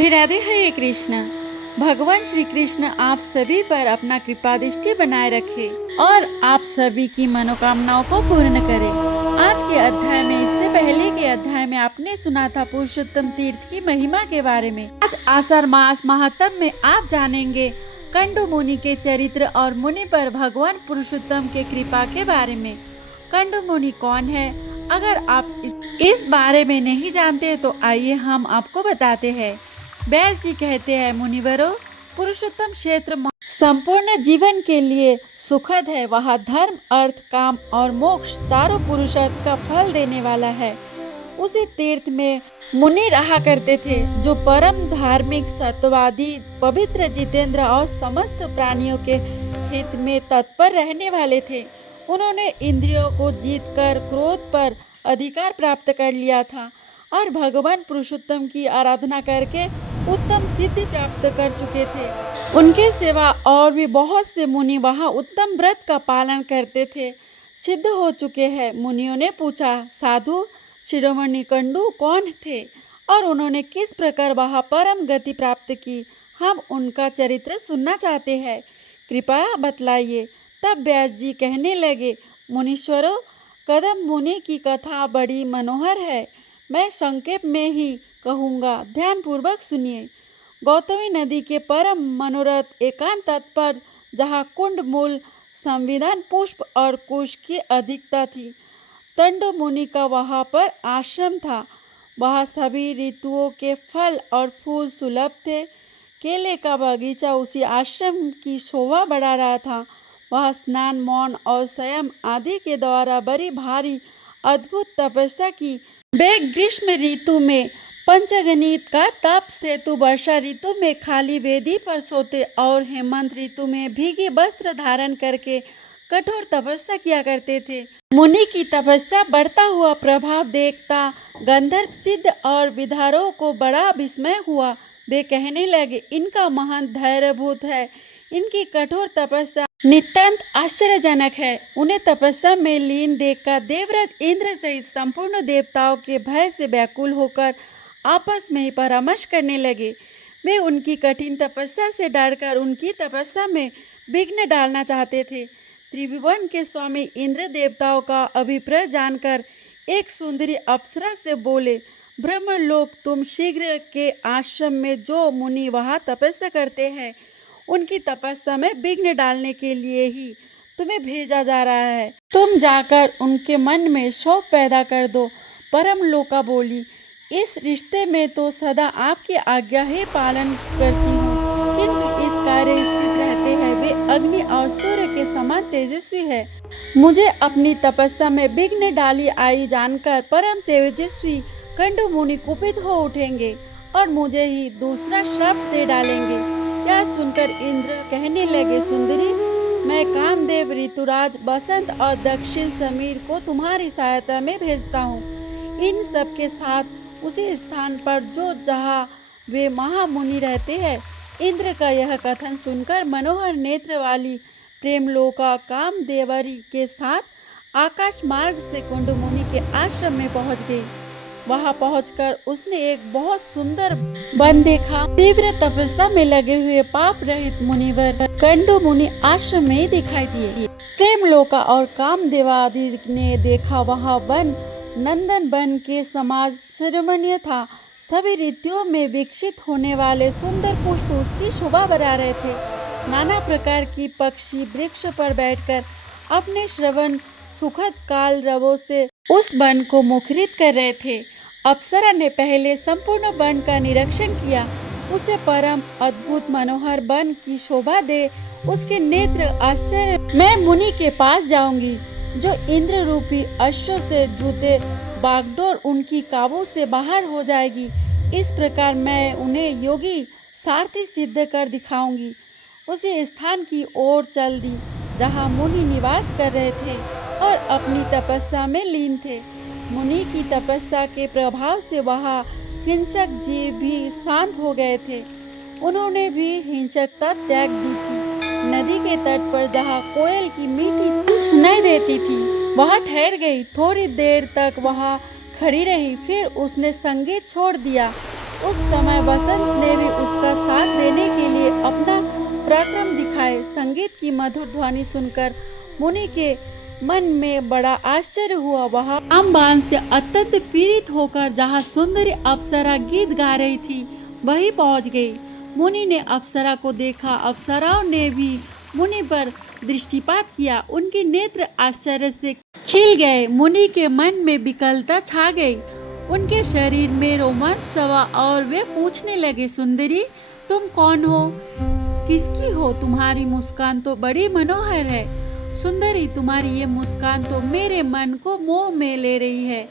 राधे राधे, हरे कृष्ण। भगवान श्री कृष्ण आप सभी पर अपना कृपा दृष्टि बनाए रखे और आप सभी की मनोकामनाओं को पूर्ण करे। आज के अध्याय में, इससे पहले के अध्याय में आपने सुना था पुरुषोत्तम तीर्थ की महिमा के बारे में। आज आषाढ़ मास महात्म में आप जानेंगे कंडु मुनि के चरित्र और मुनि पर भगवान पुरुषोत्तम के कृपा के बारे में। कंडु मुनि कौन है? अगर आप इस बारे में नहीं जानते तो आइए हम आपको बताते हैं। व्यास जी कहते हैं, मुनिवरों, पुरुषोत्तम क्षेत्र संपूर्ण जीवन के लिए सुखद है। वह धर्म, अर्थ, काम और मोक्ष चारों पुरुषार्थ का फल देने वाला है। उसी तीर्थ में मुनि रहा करते थे जो परम धार्मिक, सत्यवादी, पवित्र, जितेंद्र और समस्त प्राणियों के हित में तत्पर रहने वाले थे। उन्होंने इंद्रियों को जीतकर क्रोध पर अधिकार प्राप्त कर लिया था और भगवान पुरुषोत्तम की आराधना करके उत्तम सिद्धि प्राप्त कर चुके थे। उनके सिवा और भी बहुत से मुनि वहाँ उत्तम व्रत का पालन करते थे, सिद्ध हो चुके हैं। मुनियों ने पूछा, साधु शिरोमणि कंडु कौन थे और उन्होंने किस प्रकार वहाँ परम गति प्राप्त की? हम उनका चरित्र सुनना चाहते हैं, कृपया बतलाइए। तब व्यास जी कहने लगे, मुनीश्वरों, कदम मुनि की कथा बड़ी मनोहर है। मैं संक्षेप में ही कहूँगा, ध्यानपूर्वक सुनिए। गौतमी नदी के परम मनोरथ एकांत तट पर, जहाँ कुंड मूल, संविधान, पुष्प और कुश की अधिकता थी, कंडु मुनि का वहाँ पर आश्रम था। वहाँ सभी ऋतुओं के फल और फूल सुलभ थे। केले का बगीचा उसी आश्रम की शोभा बढ़ा रहा था। वह स्नान, मौन और संयम आदि के द्वारा बड़ी भारी अद्भुत तपस्या की। वे ग्रीष्म ऋतु में पंचगणित का तप सेतु, वर्षा ऋतु में खाली वेदी पर सोते और हेमंत ऋतु में भीगे वस्त्र धारण करके कठोर तपस्या किया करते थे। मुनि की तपस्या बढ़ता हुआ प्रभाव देखता गंधर्व, सिद्ध और विधारों को बड़ा विस्मय हुआ। वे कहने लगे, इनका महंत धैर्यभूत है। इनकी कठोर तपस्या नितांत आश्चर्यजनक है। उन्हें तपस्या में लीन देखकर देवराज इंद्र सहित संपूर्ण देवताओं के भय से व्याकुल होकर आपस में ही परामर्श करने लगे। वे उनकी कठिन तपस्या से डरकर उनकी तपस्या में विघ्न डालना चाहते थे। त्रिभुवन के स्वामी इंद्र देवताओं का अभिप्राय जानकर एक सुंदरी अप्सरा से बोले, ब्रह्मलोक, तुम शीघ्र के आश्रम में जो मुनि वहाँ तपस्या करते हैं, उनकी तपस्या में विघ्न डालने के लिए ही तुम्हें भेजा जा रहा है। तुम जाकर उनके मन में शोक पैदा कर दो। परम लोका बोली, इस रिश्ते में तो सदा आपकी आज्ञा ही पालन करती हूँ, किंतु इस कार्य स्थित रहते हैं वे अग्नि और सूर्य के समान तेजस्वी है। मुझे अपनी तपस्या में विघ्न डाली आई जानकर परम तेजस्वी कंडु मुनि कुपित हो उठेंगे और मुझे ही दूसरा श्राप दे डालेंगे। यह सुनकर इंद्र कहने लगे, सुंदरी, मैं कामदेव, ऋतुराज, बसंत और दक्षिण समीर को तुम्हारी सहायता में भेजता हूँ। इन सब के साथ उसी स्थान पर जो जहाँ वे महामुनि रहते हैं। इंद्र का यह कथन सुनकर मनोहर नेत्र वाली प्रेमलोका कामदेवरी के साथ आकाश मार्ग से कंडु मुनि के आश्रम में पहुँच गई। वहां पहुंचकर उसने एक बहुत सुंदर वन देखा। तीव्र तपस्या में लगे हुए पाप रहित मुनिवर कंडु मुनि आश्रम में दिखाई दिए। प्रेमलोका और कामदेवादि ने देखा वह वन नंदन वन के समाज शिरोमणीय था। सभी ऋतुओं में विकसित होने वाले सुंदर पुष्प उसकी शोभा बढ़ा रहे थे। नाना प्रकार की पक्षी वृक्ष पर बैठकर अपने श्रवण सुखद काल रवों से उस वन को मुखरित कर रहे थे। अप्सरा ने पहले संपूर्ण वन का निरीक्षण किया। उसे परम अद्भुत मनोहर वन की शोभा दे उसके नेत्र आश्चर्य। मैं मुनि के पास जाऊंगी जो इंद्र रूपी अश्व से जूते बागडोर उनकी काबू से बाहर हो जाएगी। इस प्रकार मैं उन्हें योगी सारथी सिद्ध कर दिखाऊंगी। उसी स्थान की ओर चल दी जहाँ मुनि निवास कर रहे थे और अपनी तपस्या में लीन थे। मुनि की तपस्या के प्रभाव से वहाँ हिंसक जीव भी शांत हो गए थे। उन्होंने भी हिंसकता त्याग दी थी। नदी के तट पर जहाँ कोयल की मीठी सुनाई देती थी, वहाँ ठहर गई। थोड़ी देर तक वहाँ खड़ी रही, फिर उसने संगीत छोड़ दिया। उस समय बसंत ने भी उसका साथ देने के लिए अपना पराक्रम दिखाए। संगीत की मधुर ध्वनि सुनकर मुनि के मन में बड़ा आश्चर्य हुआ। वह रामबाण से अत्यंत पीड़ित होकर जहाँ सुंदरी अप्सरा गीत गा रही थी वहीं पहुंच गई। मुनि ने अप्सरा को देखा। अप्सराओं ने भी मुनि पर दृष्टिपात किया। उनके नेत्र आश्चर्य से खिल गए। मुनि के मन में विकलता छा गई। उनके शरीर में रोमांच छवा और वे पूछने लगे, सुंदरी तुम कौन हो, किसकी हो? तुम्हारी मुस्कान तो बड़ी मनोहर है। सुंदरी तुम्हारी ये मुस्कान तो मेरे मन को मोह में ले रही है।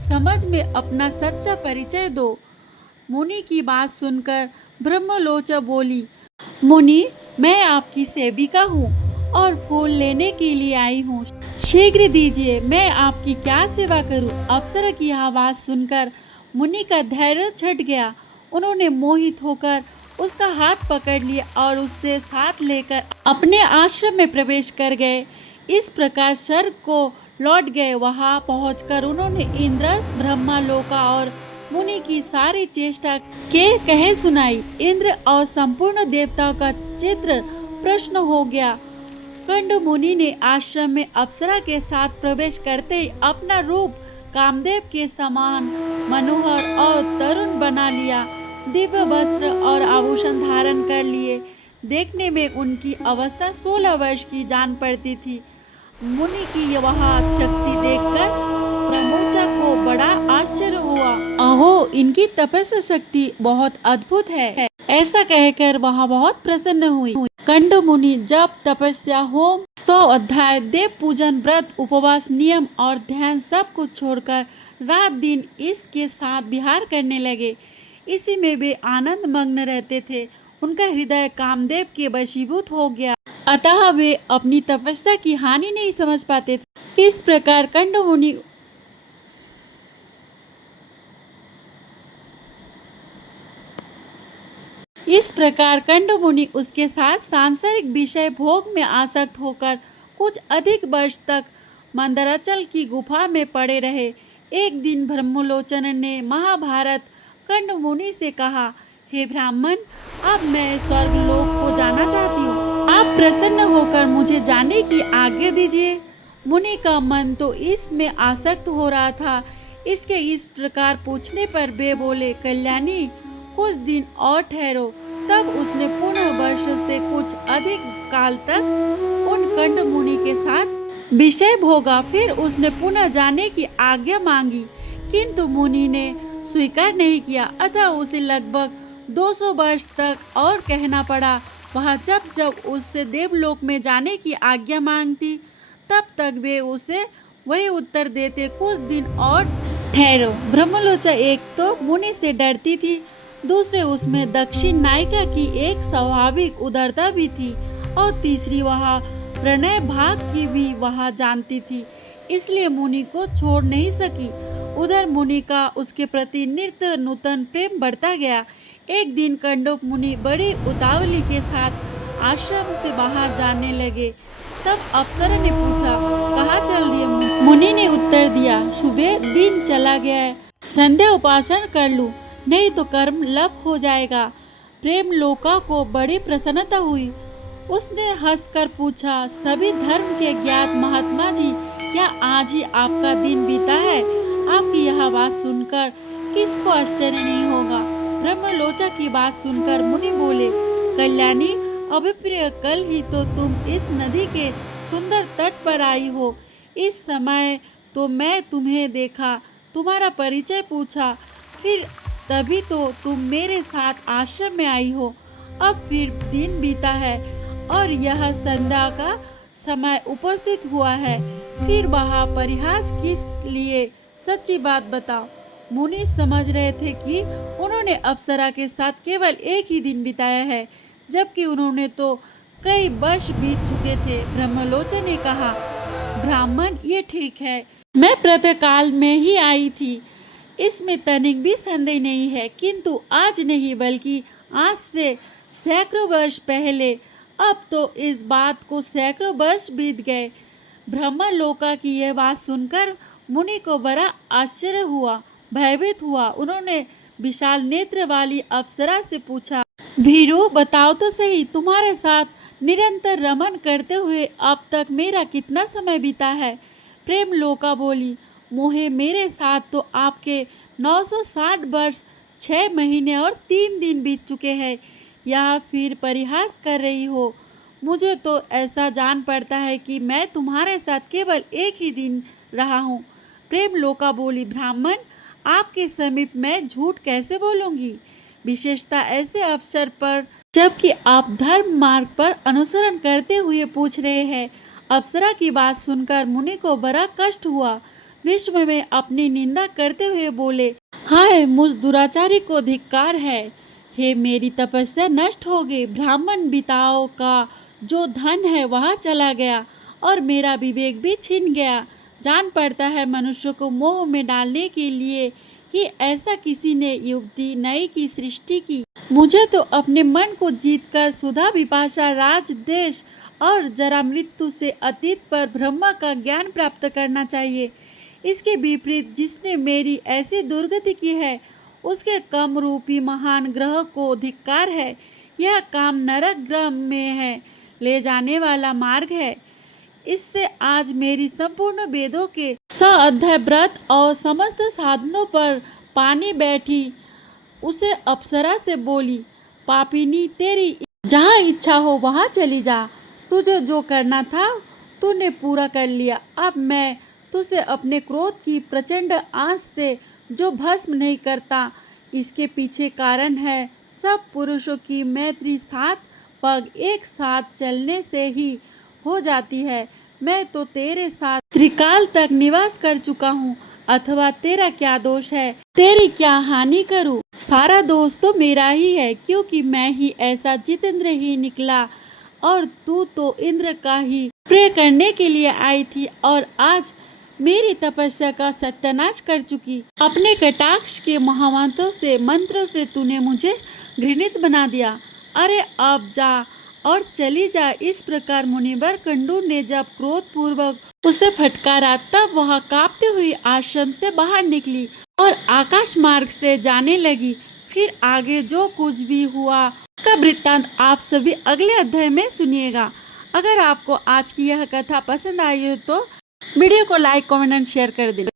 समझ में अपना सच्चा परिचय दो। मुनि की बात सुनकर ब्रह्मलोचा बोली, मुनि मैं आपकी सेविका हूँ और फूल लेने के लिए आई हूँ। शीघ्र दीजिए, मैं आपकी क्या सेवा करूँ? अप्सरा की आवाज सुनकर मुनि का धैर्य छट गया। उन्होंने मोहित होकर उसका हाथ पकड़ लिया और उससे साथ लेकर अपने आश्रम में प्रवेश कर गए। इस प्रकार स्वर्ग को लौट गए। वहां पहुंचकर उन्होंने इंद्र, ब्रह्मा, लोका और मुनि की सारी चेष्टा के कहे सुनाई। इंद्र और संपूर्ण देवताओं का चित्र प्रश्न हो गया। कंड मुनि ने आश्रम में अप्सरा के साथ प्रवेश करते ही अपना रूप कामदेव के समान मनोहर और तरुण बना लिया। दिव्य वस्त्र और आभूषण धारण कर लिए। देखने में उनकी अवस्था 16 वर्ष की जान पड़ती थी। मुनि की वह शक्ति देखकर प्रमोचा को बड़ा आश्चर्य हुआ। अहो, इनकी तपस्या शक्ति बहुत अद्भुत है। ऐसा कहकर वह बहुत प्रसन्न हुई। कंड मुनि जब तपस्या, होम, 100 अध्याय, देव पूजन, व्रत, उपवास, नियम और ध्यान सब कुछ छोड़कर रात दिन इसके साथ विहार करने लगे। इसी में वे आनंद मग्न रहते थे। उनका हृदय कामदेव के वशीभूत हो गया, अतः वे अपनी तपस्या की हानि नहीं समझ पाते थे। इस प्रकार कंड मुनि उसके साथ सांसारिक विषय भोग में आसक्त होकर कुछ अधिक वर्ष तक मंदराचल की गुफा में पड़े रहे। एक दिन ब्रह्मलोचन ने महाभारत कंड मुनि से कहा, हे ब्राह्मण, अब मैं स्वर्ग लोक को जाना चाहती हूँ। आप प्रसन्न होकर मुझे जाने की आज्ञा दीजिए। मुनि का मन तो इसमें आसक्त हो रहा था। इसके इस प्रकार पूछने पर वे बोले, कल्याणी कुछ दिन और ठहरो। तब उसने पुनः वर्ष से कुछ अधिक काल तक उन कंड मुनि के साथ विषय भोगा। फिर उसने पुनः जाने की आज्ञा मांगी, किंतु मुनि ने स्वीकार नहीं किया। अतः उसे लगभग 200 वर्ष तक और कहना पड़ा। वह जब जब उससे देवलोक में जाने की आज्ञा मांगती तब तक वे उसे वही उत्तर देते, कुछ दिन और ठहरो। ब्रह्मलोचा एक तो मुनि से डरती थी, दूसरे उसमें दक्षिण नायिका की एक स्वाभाविक उदारता भी थी और तीसरी वह प्रणय भाग की भी वह जानती थी, इसलिए मुनि को छोड़ नहीं सकी। उधर मुनि का उसके प्रति नित्य नूतन प्रेम बढ़ता गया। एक दिन कंडोप मुनि बड़ी उतावली के साथ आश्रम से बाहर जाने लगे। तब अप्सरा ने पूछा, कहाँ चल दिए? मुनि ने उत्तर दिया, सुबह दिन चला गया है, संध्या उपासना कर लूं, नहीं तो कर्म लप हो जाएगा। प्रेम लोका को बड़ी प्रसन्नता हुई। उसने हंसकर पूछा, सभी धर्म के ज्ञात महात्मा जी, क्या आज ही आपका दिन बीता है? आपकी यह बात सुनकर किसको आश्चर्य नहीं होगा। ब्रह्मलोचा की बात सुनकर मुनि बोले, कल्याणी, अभिप्रिय कल ही तो तुम इस नदी के सुंदर तट पर आई हो। इस समय तो मैं तुम्हें देखा, तुम्हारा परिचय पूछा, फिर तभी तो तुम मेरे साथ आश्रम में आई हो। अब फिर दिन बीता है और यह संध्या का समय उपस्थित हुआ है, फिर वह परिहास किस लिए? सच्ची बात बताओ। मुनि समझ रहे थे कि उन्होंने अप्सरा के साथ केवल एक ही दिन बिताया है, जबकि उन्होंने तो कई वर्ष बीत चुके थे। ब्रह्मलोचन ने कहा, ब्राह्मण, ये ठीक है, मैं प्रातःकाल में ही आई थी, इसमें तनिक भी संदेह नहीं है, किंतु आज नहीं बल्कि आज से सैकड़ों वर्ष पहले। अब तो इस बात को सैकड़ों वर्ष बीत गए। ब्रह्मलोका की यह बात सुनकर मुनि को बड़ा आश्चर्य हुआ, भयभीत हुआ। उन्होंने विशाल नेत्र वाली अप्सरा से पूछा, भीरू बताओ तो सही, तुम्हारे साथ निरंतर रमन करते हुए अब तक मेरा कितना समय बीता है। प्रेमलोका बोली, मोहे मेरे साथ तो आपके 960 वर्ष 6 महीने और 3 दिन बीत चुके हैं, या फिर परिहास कर रही हो। मुझे तो ऐसा जान पड़ता है कि मैं तुम्हारे साथ केवल एक ही दिन रहा हूँ। प्रेमलोका बोली, ब्राह्मण आपके समीप मैं झूठ कैसे बोलूँगी, विशेषता ऐसे अवसर पर जबकि आप धर्म मार्ग पर अनुसरण करते हुए पूछ रहे हैं। अप्सरा की बात सुनकर मुनि को बड़ा कष्ट हुआ। विश्व में अपनी निंदा करते हुए बोले, हाय मुझ दुराचारी को धिक्कार है। हे मेरी तपस्या नष्ट हो गई, ब्राह्मण बिताओ का जो धन है वह चला गया और मेरा विवेक भी छिन गया। जान पड़ता है मनुष्य को मोह में डालने के लिए ही ऐसा किसी ने युक्ति नई की सृष्टि की। मुझे तो अपने मन को जीतकर सुधा विपाशा राज देश और जरा मृत्यु से अतीत पर ब्रह्म का ज्ञान प्राप्त करना चाहिए। इसके विपरीत जिसने मेरी ऐसी दुर्गति की है उसके कम रूपी महान ग्रह को धिक्कार है। यह काम नरक ग्रह में है ले जाने वाला मार्ग है। इससे आज मेरी संपूर्ण वेदों के 100 अध्याय व्रत और समस्त साधनों पर पानी बैठी। उसे अप्सरा से बोली, पापिनी तेरी जहाँ इच्छा हो वहाँ चली जा। तुझे जो करना था तूने पूरा कर लिया। अब मैं तुझे अपने क्रोध की प्रचंड आँच से जो भस्म नहीं करता, इसके पीछे कारण है सब पुरुषों की मैत्री 7 पग एक साथ चलने से ही हो जाती है। मैं तो तेरे साथ त्रिकाल तक निवास कर चुका हूँ, अथवा तेरा क्या दोष है, तेरी क्या हानि करूँ। सारा दोष तो मेरा ही है, क्योंकि मैं ही ऐसा जितेंद्र ही निकला और तू तो इंद्र का ही प्रिय करने के लिए आई थी और आज मेरी तपस्या का सत्यानाश कर चुकी। अपने कटाक्ष के महामंत्रों से मंत्रों से तूने मुझे घृणित बना दिया। अरे अब जा और चली जा। इस प्रकार मुनिवर कंडू ने जब क्रोध पूर्वक उसे फटकारा तब वह कांपती हुई आश्रम से बाहर निकली और आकाश मार्ग से जाने लगी। फिर आगे जो कुछ भी हुआ उसका वृत्तांत आप सभी अगले अध्याय में सुनिएगा। अगर आपको आज की यह कथा पसंद आई हो तो वीडियो को लाइक, कमेंट एंड शेयर कर दें।